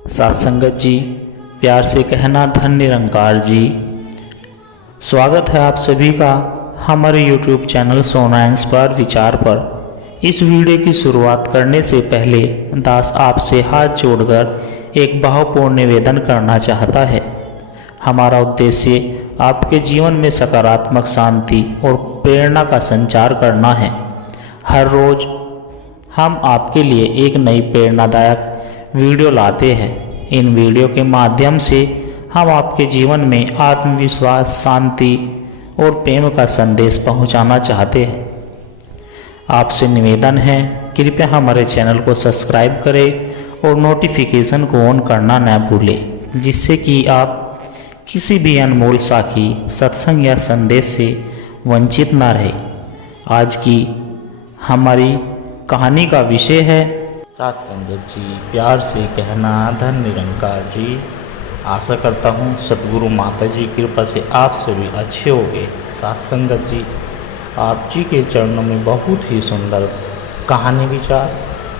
साथ संगत जी, प्यार से कहना धन निरंकार जी। स्वागत है आप सभी का हमारे YouTube चैनल सोना इंस्पायर विचार पर। इस वीडियो की शुरुआत करने से पहले दास आपसे हाथ जोड़कर एक भावपूर्ण निवेदन करना चाहता है। हमारा उद्देश्य आपके जीवन में सकारात्मक शांति और प्रेरणा का संचार करना है। हर रोज हम आपके लिए एक नई प्रेरणादायक वीडियो लाते हैं। इन वीडियो के माध्यम से हम आपके जीवन में आत्मविश्वास, शांति और प्रेम का संदेश पहुंचाना चाहते हैं। आपसे निवेदन है, कृपया हमारे चैनल को सब्सक्राइब करें और नोटिफिकेशन को ऑन करना न भूलें, जिससे कि आप किसी भी अनमोल साखी, सत्संग या संदेश से वंचित न रहे। आज की हमारी कहानी का विषय है साथ संगत जी, प्यार से कहना धन निरंकार जी। आशा करता हूँ सतगुरु माता जी की कृपा से आप सभी अच्छे होंगे। साथ संगत जी, आप जी के चरणों में बहुत ही सुंदर कहानी विचार,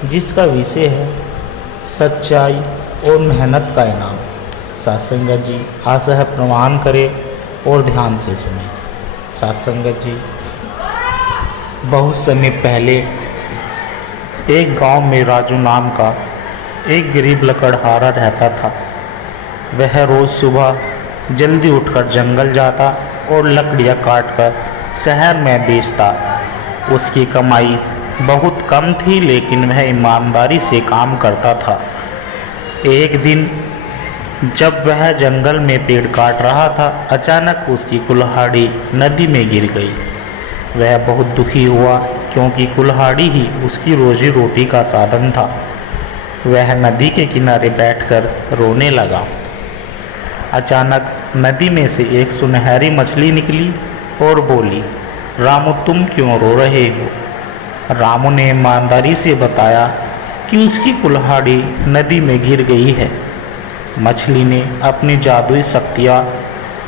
जिसका विषय है सच्चाई और मेहनत का इनाम। साथ संगत जी, आशा है प्रमाण करें और ध्यान से सुने। साथ संगत जी, बहुत समय पहले एक गांव में राजू नाम का एक गरीब लकड़हारा रहता था। वह रोज़ सुबह जल्दी उठकर जंगल जाता और लकड़ियां काटकर शहर में बेचता। उसकी कमाई बहुत कम थी, लेकिन वह ईमानदारी से काम करता था। एक दिन जब वह जंगल में पेड़ काट रहा था, अचानक उसकी कुल्हाड़ी नदी में गिर गई। वह बहुत दुखी हुआ, क्योंकि कुल्हाड़ी ही उसकी रोजी रोटी का साधन था। वह नदी के किनारे बैठकर रोने लगा। अचानक नदी में से एक सुनहरी मछली निकली और बोली, रामू तुम क्यों रो रहे हो? रामू ने ईमानदारी से बताया कि उसकी कुल्हाड़ी नदी में गिर गई है। मछली ने अपनी जादुई शक्तियाँ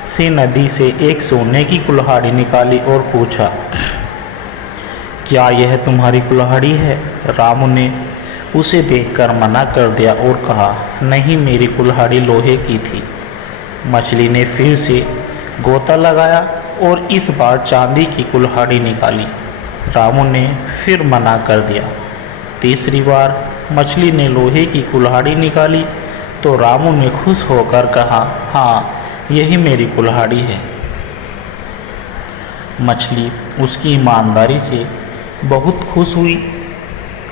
से नदी से एक सोने की कुल्हाड़ी निकाली और पूछा, क्या यह तुम्हारी कुल्हाड़ी है? रामू ने उसे देखकर मना कर दिया और कहा, नहीं, मेरी कुल्हाड़ी लोहे की थी। मछली ने फिर से गोता लगाया और इस बार चांदी की कुल्हाड़ी निकाली। रामू ने फिर मना कर दिया। तीसरी बार मछली ने लोहे की कुल्हाड़ी निकाली तो रामू ने खुश होकर कहा, हाँ, यही मेरी कुल्हाड़ी है। मछली उसकी ईमानदारी से बहुत खुश हुई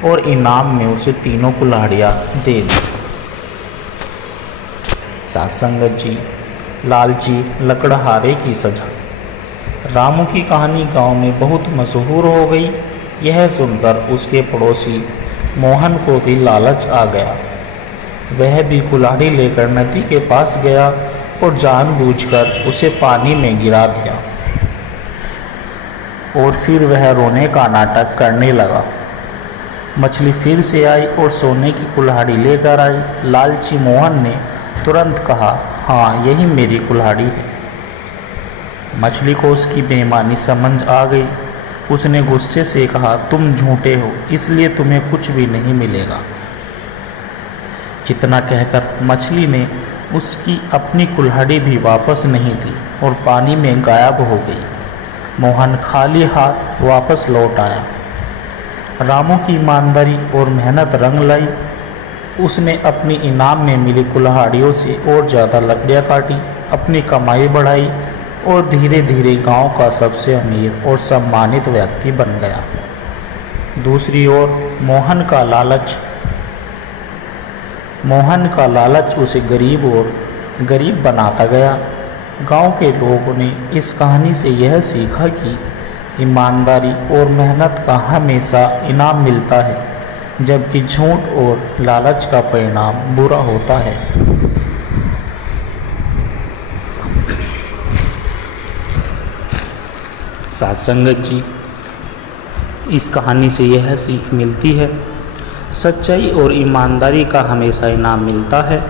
और इनाम में उसे तीनों कुल्हाड़ियाँ दे दी। साथ संगत जी, लालची लकड़हारे की सजा। रामू की कहानी गांव में बहुत मशहूर हो गई। यह सुनकर उसके पड़ोसी मोहन को भी लालच आ गया। वह भी कुल्हाड़ी लेकर नदी के पास गया और जानबूझकर उसे पानी में गिरा दिया और फिर वह रोने का नाटक करने लगा। मछली फिर से आई और सोने की कुल्हाड़ी लेकर आई। लालची मोहन ने तुरंत कहा, हाँ, यही मेरी कुल्हाड़ी है। मछली को उसकी बेईमानी समझ आ गई। उसने गुस्से से कहा, तुम झूठे हो, इसलिए तुम्हें कुछ भी नहीं मिलेगा। इतना कहकर मछली ने उसकी अपनी कुल्हाड़ी भी वापस नहीं दी और पानी में गायब हो गई। मोहन खाली हाथ वापस लौट आया। रामू की ईमानदारी और मेहनत रंग लाई। उसने अपनी इनाम में मिली कुल्हाड़ियों से और ज़्यादा लकड़ियाँ काटी, अपनी कमाई बढ़ाई और धीरे धीरे गांव का सबसे अमीर और सम्मानित व्यक्ति बन गया। दूसरी ओर मोहन का लालच उसे गरीब बनाता गया। गांव के लोगों ने इस कहानी से यह सीखा कि ईमानदारी और मेहनत का हमेशा इनाम मिलता है, जबकि झूठ और लालच का परिणाम बुरा होता है। साथ संगत जी, इस कहानी से यह सीख मिलती है, सच्चाई और ईमानदारी का हमेशा इनाम मिलता है।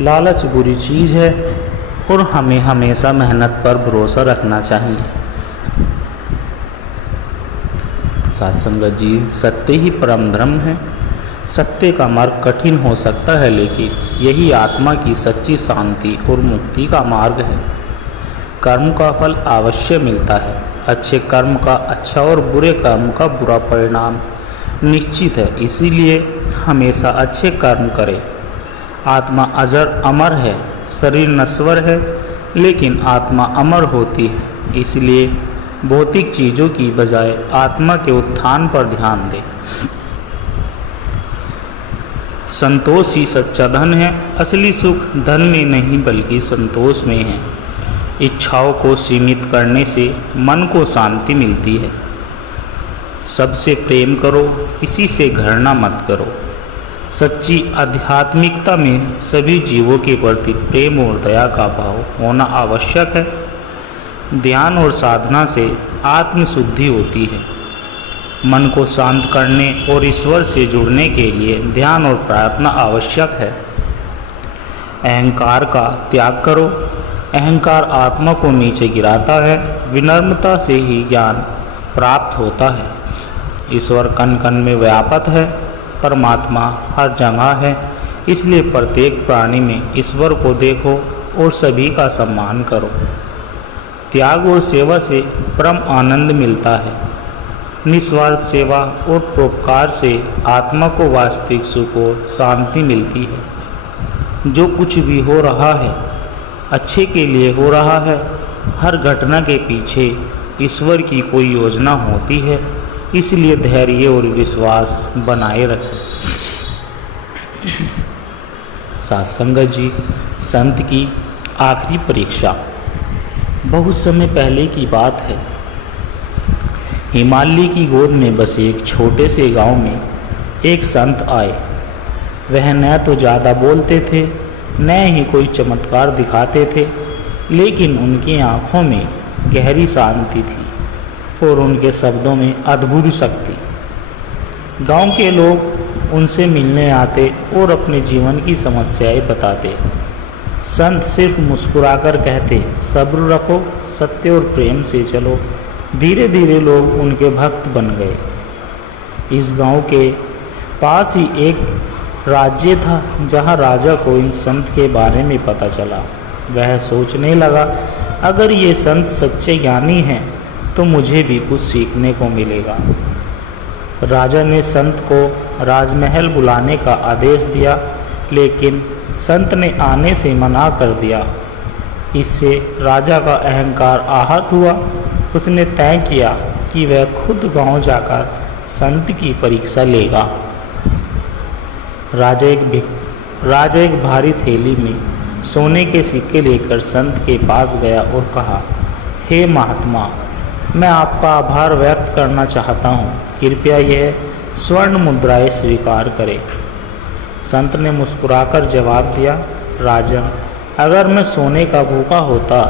लालच बुरी चीज़ है और हमें हमेशा मेहनत पर भरोसा रखना चाहिए। साथ संगत जी, सत्य ही परम धर्म है। सत्य का मार्ग कठिन हो सकता है, लेकिन यही आत्मा की सच्ची शांति और मुक्ति का मार्ग है। कर्म का फल अवश्य मिलता है। अच्छे कर्म का अच्छा और बुरे कर्म का बुरा परिणाम निश्चित है, इसीलिए हमेशा अच्छे कर्म करें। आत्मा अजर अमर है, शरीर नश्वर है, लेकिन आत्मा अमर होती है। इसलिए भौतिक चीज़ों की बजाय आत्मा के उत्थान पर ध्यान दें। संतोष ही सच्चा धन है। असली सुख धन में नहीं बल्कि संतोष में है। इच्छाओं को सीमित करने से मन को शांति मिलती है। सबसे प्रेम करो, किसी से घृणा मत करो। सच्ची आध्यात्मिकता में सभी जीवों के प्रति प्रेम और दया का भाव होना आवश्यक है। ध्यान और साधना से आत्मशुद्धि होती है। मन को शांत करने और ईश्वर से जुड़ने के लिए ध्यान और प्रार्थना आवश्यक है। अहंकार का त्याग करो। अहंकार आत्मा को नीचे गिराता है। विनम्रता से ही ज्ञान प्राप्त होता है। ईश्वर कण कण में व्याप्त है। परमात्मा हर जगह है, इसलिए प्रत्येक प्राणी में ईश्वर को देखो और सभी का सम्मान करो। त्याग और सेवा से परम आनंद मिलता है। निस्वार्थ सेवा और परोपकार से आत्मा को वास्तविक सुख और शांति मिलती है। जो कुछ भी हो रहा है अच्छे के लिए हो रहा है। हर घटना के पीछे ईश्वर की कोई योजना होती है, इसलिए धैर्य और विश्वास बनाए रखें। सत्संग जी, संत की आखिरी परीक्षा। बहुत समय पहले की बात है। हिमालय की गोद में बसे एक छोटे से गांव में एक संत आए। वह न तो ज़्यादा बोलते थे, न ही कोई चमत्कार दिखाते थे, लेकिन उनकी आँखों में गहरी शांति थी और उनके शब्दों में अद्भुत शक्ति। गांव के लोग उनसे मिलने आते और अपने जीवन की समस्याएं बताते। संत सिर्फ मुस्कुराकर कहते, सब्र रखो, सत्य और प्रेम से चलो। धीरे धीरे लोग उनके भक्त बन गए। इस गांव के पास ही एक राज्य था, जहां राजा को इन संत के बारे में पता चला। वह सोचने लगा, अगर ये संत सच्चे ज्ञानी हैं तो मुझे भी कुछ सीखने को मिलेगा। राजा ने संत को राजमहल बुलाने का आदेश दिया, लेकिन संत ने आने से मना कर दिया। इससे राजा का अहंकार आहत हुआ। उसने तय किया कि वह खुद गांव जाकर संत की परीक्षा लेगा। राजा एक भारी थैली में सोने के सिक्के लेकर संत के पास गया और कहा, हे महात्मा, मैं आपका आभार व्यक्त करना चाहता हूँ। कृपया यह स्वर्ण मुद्राएं स्वीकार करें। संत ने मुस्कुराकर जवाब दिया, राजन, अगर मैं सोने का भूखा होता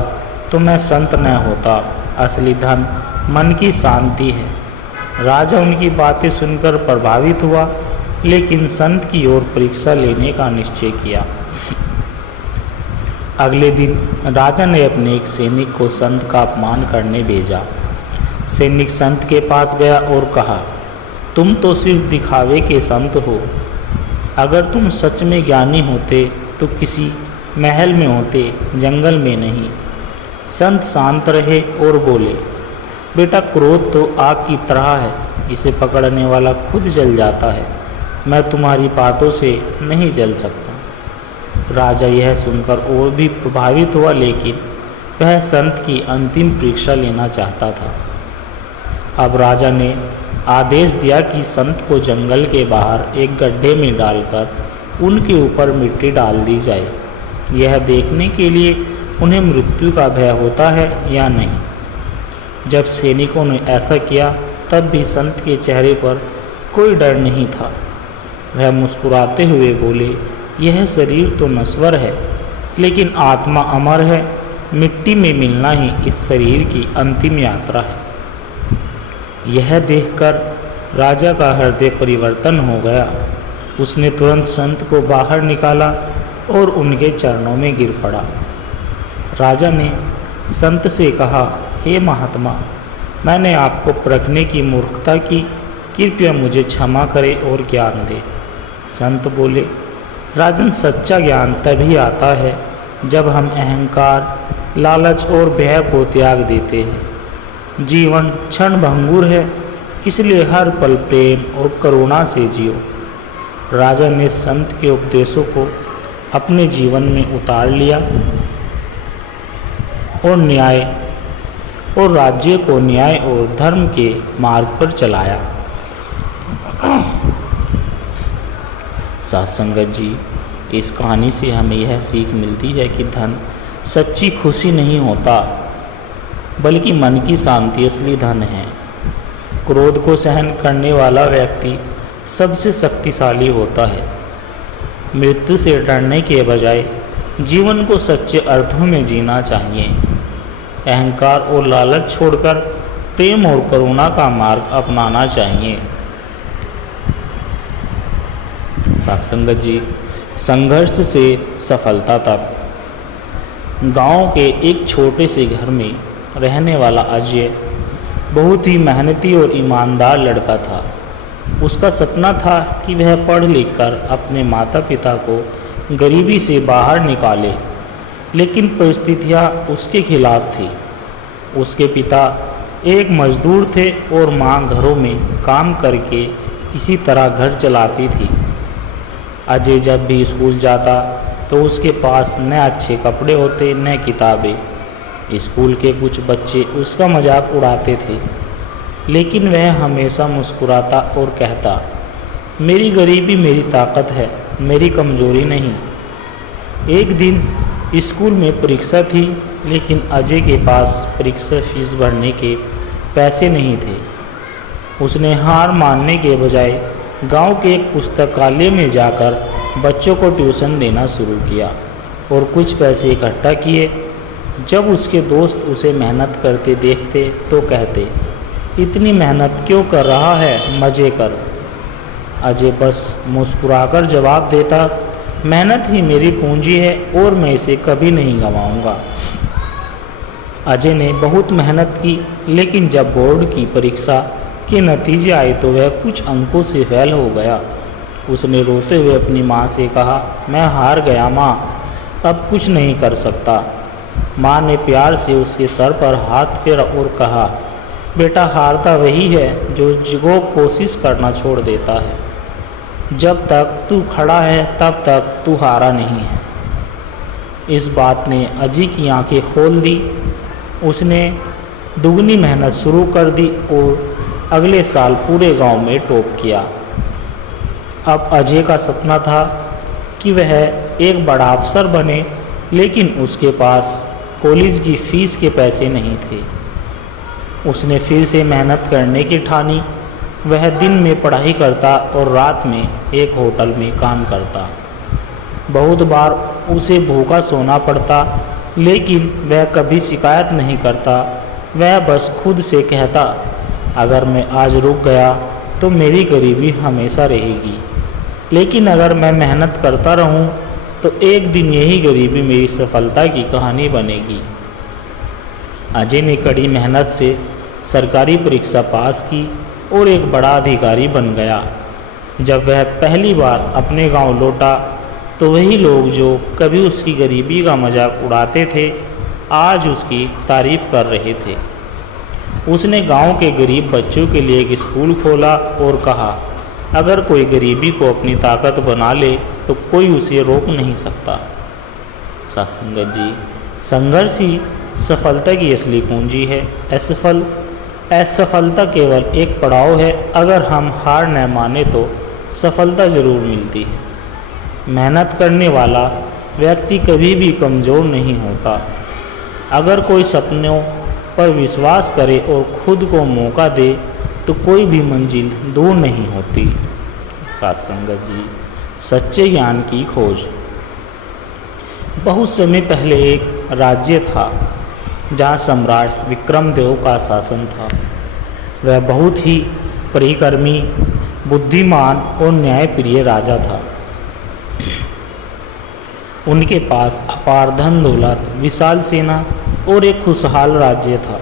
तो मैं संत न होता। असली धन मन की शांति है। राजा उनकी बातें सुनकर प्रभावित हुआ, लेकिन संत की ओर परीक्षा लेने का निश्चय किया। अगले दिन राजा ने अपने एक सैनिक को संत का अपमान करने भेजा। सैनिक संत के पास गया और कहा, तुम तो सिर्फ दिखावे के संत हो। अगर तुम सच में ज्ञानी होते तो किसी महल में होते, जंगल में नहीं। संत शांत रहे और बोले, बेटा, क्रोध तो आग की तरह है, इसे पकड़ने वाला खुद जल जाता है। मैं तुम्हारी बातों से नहीं जल सकता। राजा यह सुनकर और भी प्रभावित हुआ, लेकिन वह संत की अंतिम परीक्षा लेना चाहता था। अब राजा ने आदेश दिया कि संत को जंगल के बाहर एक गड्ढे में डालकर उनके ऊपर मिट्टी डाल दी जाए, यह देखने के लिए उन्हें मृत्यु का भय होता है या नहीं। जब सैनिकों ने ऐसा किया तब भी संत के चेहरे पर कोई डर नहीं था। वह मुस्कुराते हुए बोले, यह शरीर तो नश्वर है, लेकिन आत्मा अमर है। मिट्टी में मिलना ही इस शरीर की अंतिम यात्रा है। यह देखकर राजा का हृदय परिवर्तन हो गया। उसने तुरंत संत को बाहर निकाला और उनके चरणों में गिर पड़ा। राजा ने संत से कहा, हे महात्मा, मैंने आपको परखने की मूर्खता की, कृपया मुझे क्षमा करें और ज्ञान दे। संत बोले, राजन, सच्चा ज्ञान तभी आता है जब हम अहंकार, लालच और भय को त्याग देते हैं। जीवन क्षण भंगुर है, इसलिए हर पल प्रेम और करुणा से जियो। राजा ने संत के उपदेशों को अपने जीवन में उतार लिया और राज्य को न्याय और धर्म के मार्ग पर चलाया। साथ संगत जी, इस कहानी से हमें यह सीख मिलती है कि धन सच्ची खुशी नहीं होता, बल्कि मन की शांति असली धन है। क्रोध को सहन करने वाला व्यक्ति सबसे शक्तिशाली होता है। मृत्यु से डरने के बजाय जीवन को सच्चे अर्थों में जीना चाहिए। अहंकार और लालच छोड़कर प्रेम और करुणा का मार्ग अपनाना चाहिए। सत्संगत जी, संघर्ष से सफलता तक। गांव के एक छोटे से घर में रहने वाला अजय बहुत ही मेहनती और ईमानदार लड़का था। उसका सपना था कि वह पढ़ लिख कर अपने माता पिता को गरीबी से बाहर निकाले, लेकिन परिस्थितियाँ उसके खिलाफ थी। उसके पिता एक मजदूर थे और माँ घरों में काम करके किसी तरह घर चलाती थी। अजय जब भी स्कूल जाता तो उसके पास न अच्छे कपड़े होते न किताबें। स्कूल के कुछ बच्चे उसका मजाक उड़ाते थे, लेकिन वह हमेशा मुस्कुराता और कहता, मेरी गरीबी मेरी ताकत है, मेरी कमजोरी नहीं। एक दिन स्कूल में परीक्षा थी, लेकिन अजय के पास परीक्षा फीस भरने के पैसे नहीं थे। उसने हार मानने के बजाय गांव के एक पुस्तकालय में जाकर बच्चों को ट्यूशन देना शुरू किया और कुछ पैसे इकट्ठा किए। जब उसके दोस्त उसे मेहनत करते देखते तो कहते, इतनी मेहनत क्यों कर रहा है, मज़े कर। अजय बस मुस्कुराकर जवाब देता, मेहनत ही मेरी पूंजी है और मैं इसे कभी नहीं गंवाऊंगा। अजय ने बहुत मेहनत की, लेकिन जब बोर्ड की परीक्षा के नतीजे आए तो वह कुछ अंकों से फेल हो गया। उसने रोते हुए अपनी माँ से कहा, मैं हार गया माँ, अब कुछ नहीं कर सकता। माँ ने प्यार से उसके सर पर हाथ फेरा और कहा, बेटा, हारता वही है जो कोशिश करना छोड़ देता है। जब तक तू खड़ा है तब तक तू हारा नहीं है। इस बात ने अजय की आंखें खोल दी। उसने दुगनी मेहनत शुरू कर दी और अगले साल पूरे गांव में टॉप किया। अब अजय का सपना था कि वह एक बड़ा अफसर बने, लेकिन उसके पास कॉलेज की फ़ीस के पैसे नहीं थे। उसने फिर से मेहनत करने की ठानी। वह दिन में पढ़ाई करता और रात में एक होटल में काम करता। बहुत बार उसे भूखा सोना पड़ता, लेकिन वह कभी शिकायत नहीं करता। वह बस खुद से कहता, अगर मैं आज रुक गया तो मेरी गरीबी हमेशा रहेगी, लेकिन अगर मैं मेहनत करता रहूं तो एक दिन यही गरीबी मेरी सफलता की कहानी बनेगी। अजय ने कड़ी मेहनत से सरकारी परीक्षा पास की और एक बड़ा अधिकारी बन गया। जब वह पहली बार अपने गांव लौटा तो वही लोग जो कभी उसकी गरीबी का मजाक उड़ाते थे, आज उसकी तारीफ कर रहे थे। उसने गांव के गरीब बच्चों के लिए एक स्कूल खोला और कहा, अगर कोई गरीबी को अपनी ताकत बना ले तो कोई उसे रोक नहीं सकता। सत्संगत जी, संघर्ष ही सफलता की असली पूंजी है। असफलता केवल एक पड़ाव है। अगर हम हार न माने तो सफलता जरूर मिलती है। मेहनत करने वाला व्यक्ति कभी भी कमज़ोर नहीं होता। अगर कोई सपनों पर विश्वास करे और खुद को मौका दे तो कोई भी मंजिल दूर नहीं होती। सत्संगत जी, सच्चे ज्ञान की खोज। बहुत समय पहले एक राज्य था जहाँ सम्राट विक्रमदेव का शासन था। वह बहुत ही परिक्रमी, बुद्धिमान और न्यायप्रिय राजा था। उनके पास अपार धन दौलत, विशाल सेना और एक खुशहाल राज्य था,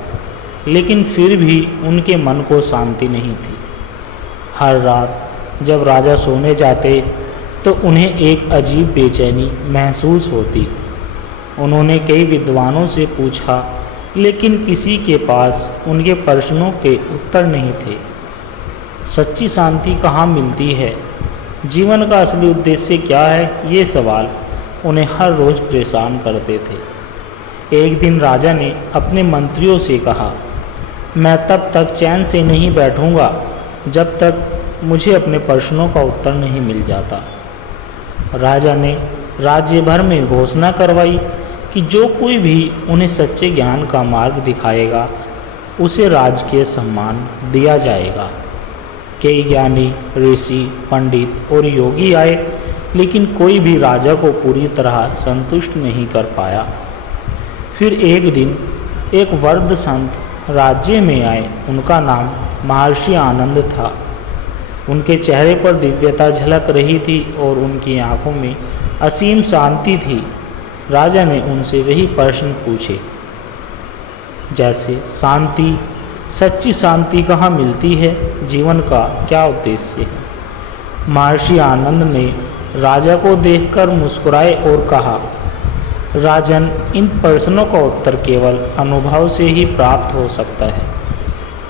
लेकिन फिर भी उनके मन को शांति नहीं थी। हर रात जब राजा सोने जाते तो उन्हें एक अजीब बेचैनी महसूस होती। उन्होंने कई विद्वानों से पूछा, लेकिन किसी के पास उनके प्रश्नों के उत्तर नहीं थे। सच्ची शांति कहाँ मिलती है? जीवन का असली उद्देश्य क्या है? ये सवाल उन्हें हर रोज़ परेशान करते थे। एक दिन राजा ने अपने मंत्रियों से कहा, मैं तब तक चैन से नहीं बैठूंगा जब तक मुझे अपने प्रश्नों का उत्तर नहीं मिल जाता। राजा ने राज्य भर में घोषणा करवाई कि जो कोई भी उन्हें सच्चे ज्ञान का मार्ग दिखाएगा उसे राजकीय सम्मान दिया जाएगा। कई ज्ञानी, ऋषि, पंडित और योगी आए, लेकिन कोई भी राजा को पूरी तरह संतुष्ट नहीं कर पाया। फिर एक दिन एक वृद्ध संत राज्य में आए। उनका नाम महर्षि आनंद था। उनके चेहरे पर दिव्यता झलक रही थी और उनकी आंखों में असीम शांति थी। राजा ने उनसे वही प्रश्न पूछे, जैसे शांति, सच्ची शांति कहाँ मिलती है? जीवन का क्या उद्देश्य है? महर्षि आनंद ने राजा को देखकर मुस्कुराए और कहा, राजन, इन प्रश्नों का उत्तर केवल अनुभव से ही प्राप्त हो सकता है।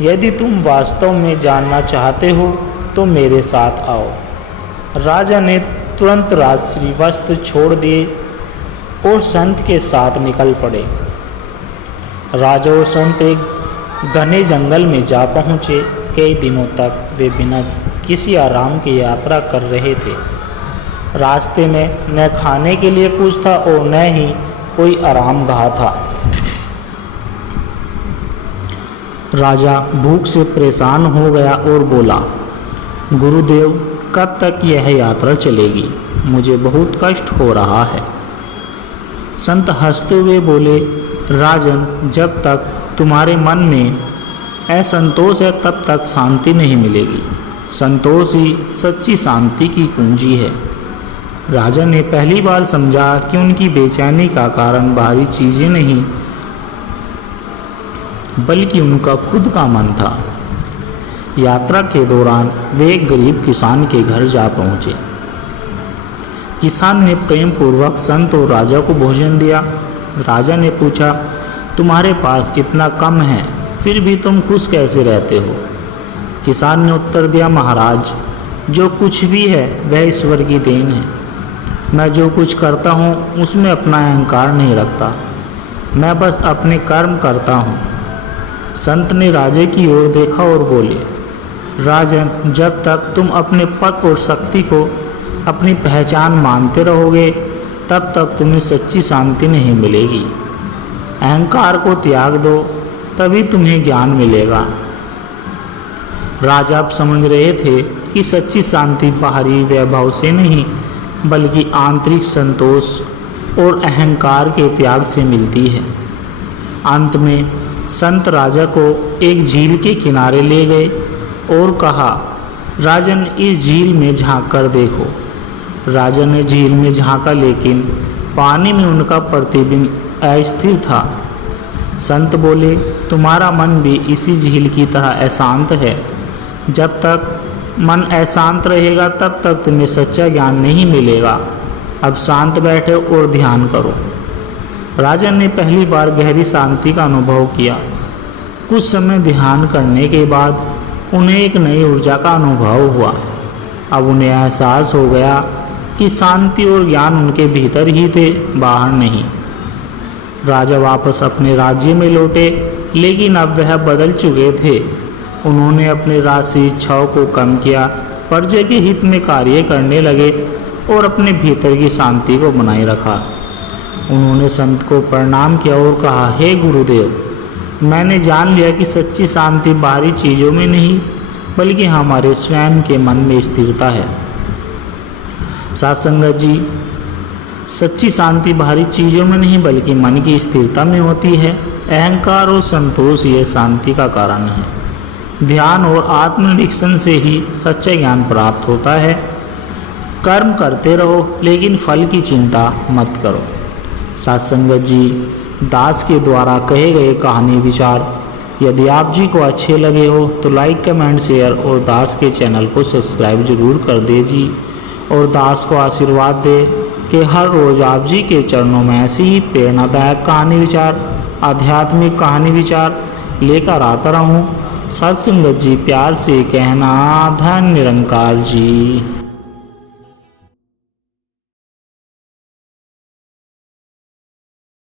यदि तुम वास्तव में जानना चाहते हो तो मेरे साथ आओ। राजा ने तुरंत राजश्री वस्त्र छोड़ दिए और संत के साथ निकल पड़े। राजा और संत एक घने जंगल में जा पहुँचे। कई दिनों तक वे बिना किसी आराम की यात्रा कर रहे थे। रास्ते में न खाने के लिए कुछ था और न ही कोई आराम गाह था। राजा भूख से परेशान हो गया और बोला, गुरुदेव, कब तक यह यात्रा चलेगी? मुझे बहुत कष्ट हो रहा है। संत हंसते हुए बोले, राजन, जब तक तुम्हारे मन में असंतोष है तब तक शांति नहीं मिलेगी। संतोष ही सच्ची शांति की कुंजी है। राजा ने पहली बार समझा कि उनकी बेचैनी का कारण बाहरी चीज़ें नहीं बल्कि उनका खुद का मन था। यात्रा के दौरान वे एक गरीब किसान के घर जा पहुँचे। किसान ने प्रेम पूर्वक संत और राजा को भोजन दिया। राजा ने पूछा, तुम्हारे पास इतना कम है, फिर भी तुम खुश कैसे रहते हो? किसान ने उत्तर दिया, महाराज, जो कुछ भी है वह ईश्वर की देन है। मैं जो कुछ करता हूँ उसमें अपना अहंकार नहीं रखता, मैं बस अपने कर्म करता हूँ। संत ने राजा की ओर देखा और बोले, राजन, जब तक तुम अपने पद और शक्ति को अपनी पहचान मानते रहोगे तब तक तुम्हें सच्ची शांति नहीं मिलेगी। अहंकार को त्याग दो, तभी तुम्हें ज्ञान मिलेगा। राजा अब समझ रहे थे कि सच्ची शांति बाहरी वैभव से नहीं बल्कि आंतरिक संतोष और अहंकार के त्याग से मिलती है। अंत में संत राजा को एक झील के किनारे ले गए और कहा, राजन, इस झील में झांक कर देखो। राजा ने झील में झांका, लेकिन पानी में उनका प्रतिबिंब अस्थिर था। संत बोले, तुम्हारा मन भी इसी झील की तरह अशांत है। जब तक मन अशांत रहेगा तब तक तुम्हें सच्चा ज्ञान नहीं मिलेगा। अब शांत बैठो और ध्यान करो। राजा ने पहली बार गहरी शांति का अनुभव किया। कुछ समय ध्यान करने के बाद उन्हें एक नई ऊर्जा का अनुभव हुआ। अब उन्हें एहसास हो गया कि शांति और ज्ञान उनके भीतर ही थे, बाहर नहीं। राजा वापस अपने राज्य में लौटे, लेकिन अब वह बदल चुके थे। उन्होंने अपनी राशि इच्छाओं को कम किया, प्रजा के हित में कार्य करने लगे और अपने भीतर की शांति को बनाए रखा। उन्होंने संत को प्रणाम किया और कहा, हे गुरुदेव, मैंने जान लिया कि सच्ची शांति बाहरी चीज़ों में नहीं बल्कि हमारे स्वयं के मन में स्थिरता है। साथ संगत जी, सच्ची शांति बाहरी चीज़ों में नहीं बल्कि मन की स्थिरता में होती है। अहंकार और संतोष ये शांति का कारण है। ध्यान और आत्मनिरीक्षण से ही सच्चा ज्ञान प्राप्त होता है। कर्म करते रहो, लेकिन फल की चिंता मत करो। साथ संगत जी, दास के द्वारा कहे गए कहानी विचार यदि आप जी को अच्छे लगे हो तो लाइक, कमेंट, शेयर और दास के चैनल को सब्सक्राइब जरूर कर दीजिए और दास को आशीर्वाद दे कि हर रोज़ आप जी के चरणों में ऐसी ही प्रेरणादायक कहानी विचार, आध्यात्मिक कहानी विचार लेकर आता रहूं। सत्संगत जी, प्यार से कहना, धन निरंकार जी।